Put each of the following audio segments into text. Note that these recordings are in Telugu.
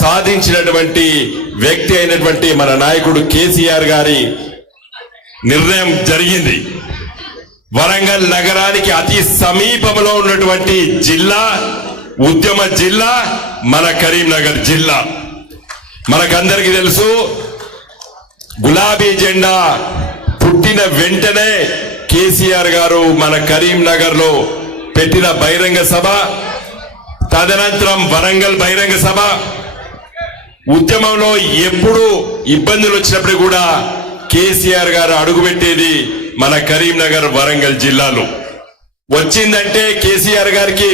సాధించినటువంటి వ్యక్తి అయినటువంటి మన నాయకుడు కేసీఆర్ గారి నిర్ణయం జరిగింది. వరంగల్ నగరానికి అతి సమీపంలో ఉన్నటువంటి జిల్లా, ఉద్యమ జిల్లా మన కరీంనగర్ జిల్లా. మనకందరికీ తెలుసు, గులాబీ జెండా పుట్టిన వెంటనే కేసీఆర్ గారు మన కరీంనగర్ లో పెట్టిన బహిరంగ సభ, తదనంతరం వరంగల్ బహిరంగ సభ, ఉద్యమంలో ఎప్పుడు ఇబ్బందులు వచ్చినప్పుడు కూడా కేసీఆర్ గారు అడుగుపెట్టేది మన కరీంనగర్ వరంగల్ జిల్లాలో. వచ్చిందంటే కేసీఆర్ గారికి,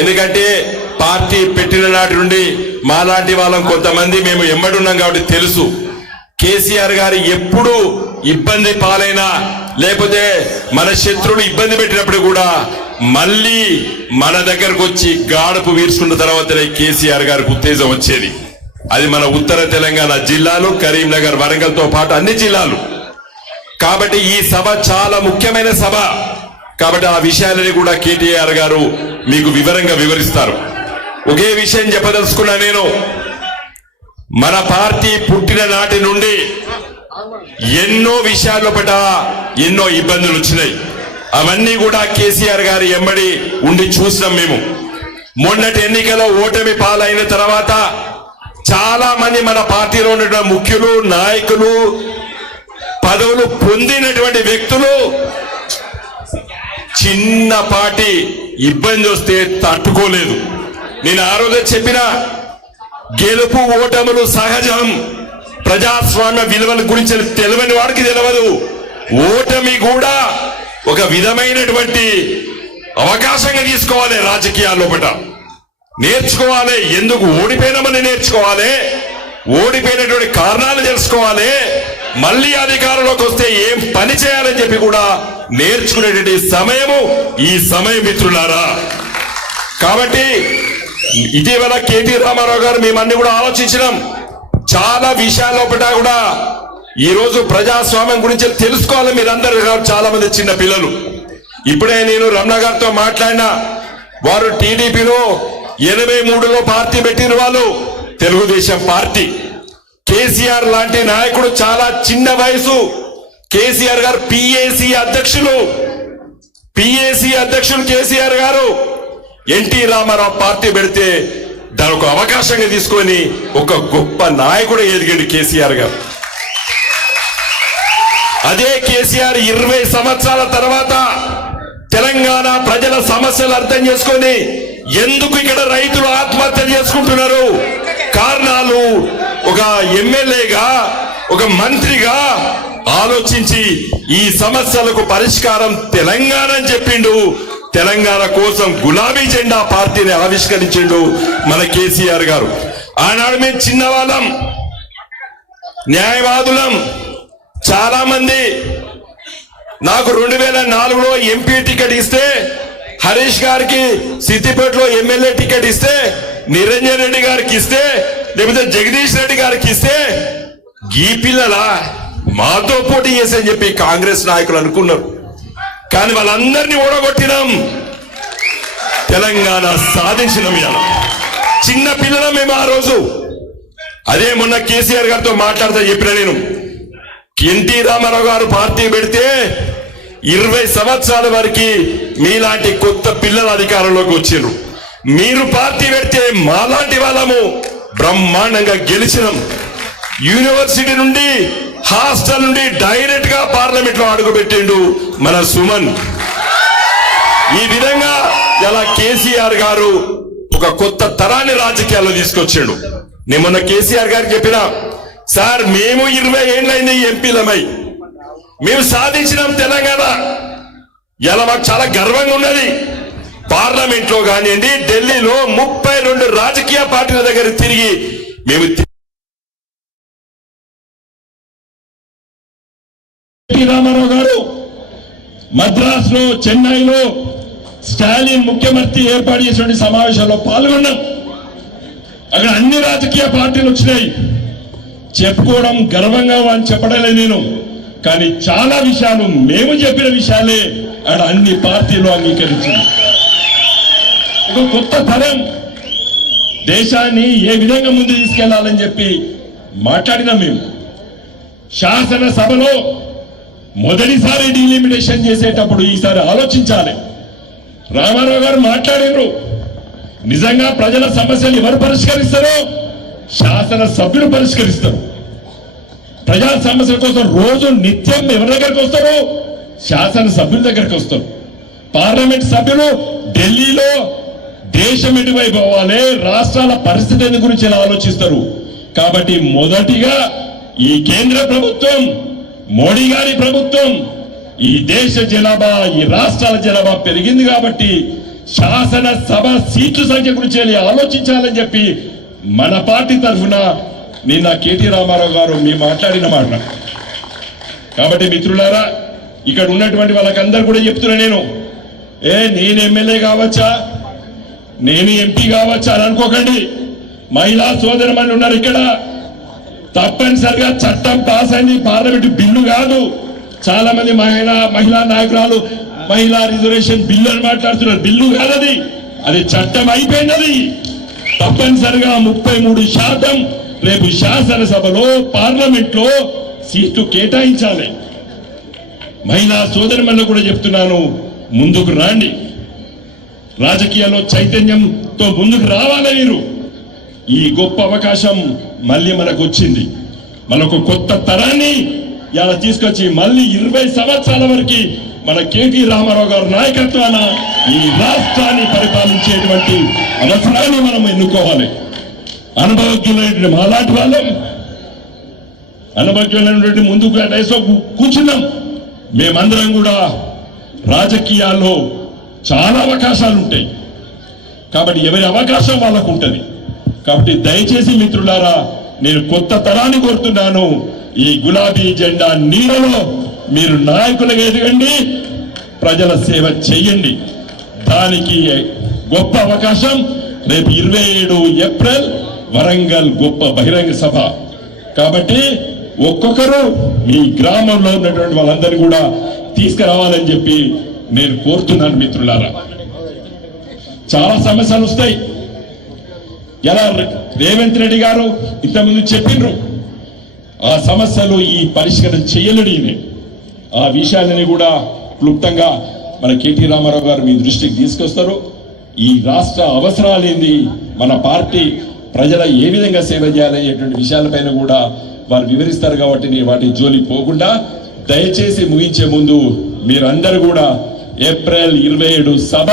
ఎందుకంటే పార్టీ పెట్టిన నాటి నుండి మాలాంటి వాళ్ళం కొంతమంది మేము ఎమ్మడున్నాం కాబట్టి తెలుసు, కేసీఆర్ గారు ఎప్పుడు ఇబ్బంది పాలైనా లేకపోతే మన శత్రువులు ఇబ్బంది పెట్టినప్పుడు కూడా మళ్ళీ మన దగ్గరకు వచ్చి గాడపు వీర్చుకున్న తర్వాతనే కేసీఆర్ గారికి ఉత్తేజం వచ్చేది. అది మన ఉత్తర తెలంగాణ జిల్లాలు, కరీంనగర్, వరంగల్ తో పాటు అన్ని జిల్లాలు. కాబట్టి ఈ సభ చాలా ముఖ్యమైన సభ. కాబట్టి ఆ విషయాలని కూడా కేటీఆర్ గారు మీకు వివరంగా వివరిస్తారు. ఒకే విషయం చెప్పదలుచుకున్నా నేను, మన పార్టీ పుట్టిన నాటి నుండి ఎన్నో విషయాల పట్ల ఎన్నో ఇబ్బందులు వచ్చినాయి. అవన్నీ కూడా కేసీఆర్ గారి ఎంబడి ఉండి చూసినాం మేము. మొన్నటి ఎన్నికలో ఓటమి పాలైన తర్వాత చాలా మంది మన పార్టీలో ఉన్నటువంటి ముఖ్యులు, నాయకులు, పదవులు పొందినటువంటి వ్యక్తులు చిన్నపాటి ఇబ్బంది వస్తే తట్టుకోలేదు. నేను ఆ రోజే చెప్పిన, గెలుపు ఓటములు సహజం, ప్రజాస్వామ్య విలువల గురించి తెలియని వాడికి తెలియదు. ఓటమి కూడా ఒక విధమైనటువంటి అవకాశంగా తీసుకోవాలి. రాజకీయాల్లో పట నేర్చుకోవాలి, ఎందుకు ఓడిపోయినామని నేర్చుకోవాలి, ఓడిపోయినటువంటి కారణాలు తెలుసుకోవాలి, మళ్ళీ అధికారంలోకి వస్తే ఏం పని చేయాలని చెప్పి కూడా నేర్చుకునేటువంటి సమయము ఈ సమయం మిత్రులారా. కాబట్టి ఇటీవల కేటీ రామారావు గారు మేమన్నీ కూడా ఆలోచించినాం. చాలా విషయాల్లో కూడా ఈ రోజు ప్రజాస్వామ్యం గురించి తెలుసుకోవాలి మీరందరూ. చాలా మంది చిన్న పిల్లలు, ఇప్పుడే నేను రమణ గారితో మాట్లాడినా, వారు టీడీపీలో 83లో పార్టీ పెట్టిన వాళ్ళు, తెలుగుదేశం పార్టీ. కేసీఆర్ లాంటి నాయకుడు చాలా చిన్న వయసు. కేసీఆర్ గారు పిఏసి అధ్యక్షులు కేసీఆర్ గారు. ఎన్టీ రామారావు పార్టీ పెడితే దాని ఒక అవకాశంగా తీసుకొని ఒక గొప్ప నాయకుడు ఎదిగాడు కేసీఆర్ గారు. అదే కేసీఆర్ 20 సంవత్సరాల తర్వాత తెలంగాణ ప్రజల సమస్యలు అర్థం చేసుకొని ఎందుకు ఇక్కడ రైతులు ఆత్మహత్య చేసుకుంటున్నారు, కారణాలు ఒక ఎమ్మెల్యేగా, ఒక మంత్రిగా ఆలోచించి ఈ సమస్యలకు పరిష్కారం తెలంగాణ అని చెప్పిండు. తెలంగాణ కోసం గులాబీ జెండా పార్టీని ఆవిష్కరించిండు మన కేసీఆర్ గారు. ఆనాడు మేము చిన్నవాళ్ళం, న్యాయవాదులం. చాలా మంది నాకు 2004లో ఎంపీ టికెట్ ఇస్తే, హరీష్ గారికి సిద్దిపేటలో ఎమ్మెల్యే టికెట్ ఇస్తే, నిరంజన్ రెడ్డి గారికి ఇస్తే, లేకపోతే జగదీష్ రెడ్డి గారికి ఇస్తే, ఈ పిల్లల మాతో పోటీ చేసని చెప్పి కాంగ్రెస్ నాయకులు అనుకున్నారు. కానీ వాళ్ళందరినీ ఓడగొట్టినాం, తెలంగాణ సాధించినాం. చిన్న పిల్లల మేము ఆ రోజు. అదే మొన్న కేసీఆర్ గారితో మాట్లాడితే చెప్పిన నేను, ఎన్టీ రామారావు గారు పార్టీ పెడితే 20 సంవత్సరాల వరకు మీలాంటి కొత్త పిల్లల అధికారంలోకి వచ్చారు. మీరు పార్టీ పెడితే మాలాంటి వాళ్ళము బ్రహ్మాండంగా గెలిచినాం. యూనివర్సిటీ నుండి, హాస్టల్ నుండి డైరెక్ట్ గా పార్లమెంట్ లో అడుగుపెట్టిండు మన సుమన్. ఈ విధంగా ఇలా కేసీఆర్ గారు ఒక కొత్త తరాన్ని రాజకీయాల్లో తీసుకొచ్చాడు. నేను మొన్న కేసీఆర్ గారికి చెప్పిన, సార్ మేము 20 ఏళ్ళైంది ఎంపీలమై, మేము సాధించినాం తెలంగాణ. ఇలా మాకు చాలా గర్వంగా ఉన్నది. పార్లమెంట్ లో కానివ్వండి, ఢిల్లీలో 32 రాజకీయ పార్టీల దగ్గర తిరిగి మేము రామారావు గారు మద్రాసులో, చెన్నైలో స్టాలిన్ ముఖ్యమంత్రి ఏర్పాటు చేసిన సమావేశాల్లో పాల్గొన్నాం. అక్కడ అన్ని రాజకీయ పార్టీలు వచ్చినాయి. చెప్పుకోవడం గర్వంగా అని చెప్పడలే నేను, కానీ చాలా విషయాలు మేము చెప్పిన విషయాలే అక్కడ అన్ని పార్టీలు అంగీకరించింది. ఒక కొత్త తరం దేశాన్ని ఏ విధంగా ముందు తీసుకెళ్లాలని చెప్పి మాట్లాడినాం మేము. శాసనసభలో మొదటిసారి డీలిమిటేషన్ చేసేటప్పుడు ఈసారి ఆలోచించాలి. రామారావు గారు మాట్లాడారు, నిజంగా ప్రజల సమస్యలు ఎవరు పరిష్కరిస్తారో శాసనసభ్యులు పరిష్కరిస్తారు. ప్రజా సమస్యల కోసం రోజు నిత్యం ఎవరి దగ్గరికి వస్తారు? శాసనసభ్యుల దగ్గరికి వస్తారు. పార్లమెంట్ సభ్యులు ఢిల్లీలో దేశం ఎటువైపు పోవాలి, రాష్ట్రాల పరిస్థితి గురించి ఎలా ఆలోచిస్తారు. కాబట్టి మొదటిగా ఈ కేంద్ర ప్రభుత్వం, మోడీ గారి ప్రభుత్వం, ఈ దేశ జనాభా, ఈ రాష్ట్రాల జనాభా పెరిగింది కాబట్టి శాసనసభ సీట్ల సంఖ్య గురించి ఆలోచించాలని చెప్పి మన పార్టీ తరఫున నిన్న కేటీ రామారావు గారు మీ మాట్లాడిన మాట. కాబట్టి మిత్రులారా, ఇక్కడ ఉన్నటువంటి వాళ్ళకందరూ కూడా చెప్తున్నా నేను నేను ఎమ్మెల్యే కావచ్చా, నేను ఎంపీ కావచ్చా అని అనుకోకండి. మహిళా సోదరులు ఉన్నారు ఇక్కడ. తప్పనిసరిగా చట్టం పాస్ అయింది, పార్లమెంట్ బిల్లు కాదు. చాలా మంది మహిళా నాయకురాలు మహిళా రిజర్వేషన్ బిల్లు అని మాట్లాడుతున్నారు. బిల్లు కాదది, అది చట్టం అయిపోయినది. తప్పనిసరిగా 33% రేపు శాసనసభలో పార్లమెంట్ లో సీట్లు కేటాయించాలి. మహిళా సోదరులను కూడా చెప్తున్నాను, ముందుకు రండి. రాజకీయాల్లో చైతన్యంతో ముందుకు రావాలి మీరు. ఈ గొప్ప అవకాశం మళ్ళీ మనకు వచ్చింది. మనకు కొత్త తరాన్ని ఇలా తీసుకొచ్చి మళ్ళీ 20 సంవత్సరాల వరకు మన కేటీ రామారావు గారి నాయకత్వాన ఈ రాష్ట్రాన్ని పరిపాలించేటువంటి అవసరాన్ని మనం ఎన్నుకోవాలి. అనుభవజ్ఞులైన మాలాంటి వాళ్ళం, అనుభవజ్ఞులైనటువంటి ముందుకు డైస్లో కూర్చున్నాం. మేమందరం కూడా రాజకీయాల్లో చాలా అవకాశాలు ఉంటాయి కాబట్టి ఎవరి అవకాశం వాళ్ళకు ఉంటుంది. కాబట్టి దయచేసి మిత్రులారా, నేను కొత్త తరాన్ని కోరుతున్నాను. ఈ గులాబీ జెండా నీడలో మీరు నాయకులుగా ఎదగండి, ప్రజల సేవ చెయ్యండి. దానికి గొప్ప అవకాశం రేపు 27 ఏప్రిల్ వరంగల్ గొప్ప బహిరంగ సభ. కాబట్టి ఒక్కొక్కరు మీ గ్రామంలో ఉన్నటువంటి వాళ్ళందరినీ కూడా తీసుకురావాలని చెప్పి నేను కోరుతున్నాను. మిత్రులారా, చాలా సమస్యలు వస్తాయి. ఎలా రేవంత్ రెడ్డి గారు ఇంతకుముందు చెప్పిండ్రు, ఆ సమస్యలు ఈ పరిష్కారం చేయలేడు. ఆ విషయాలని కూడా క్లుప్తంగా మన కేటీ రామారావు గారు మీ దృష్టికి తీసుకొస్తారు. ఈ రాష్ట్ర అవసరాలు ఏంది, మన పార్టీ ప్రజల ఏ విధంగా సేవ చేయాలనేటువంటి విషయాలపైన కూడా వారు వివరిస్తారు. కాబట్టి నేను వాటి జోలికి పోకుండా దయచేసి ముగించే ముందు మీరందరూ కూడా ఏప్రిల్ 27 సభ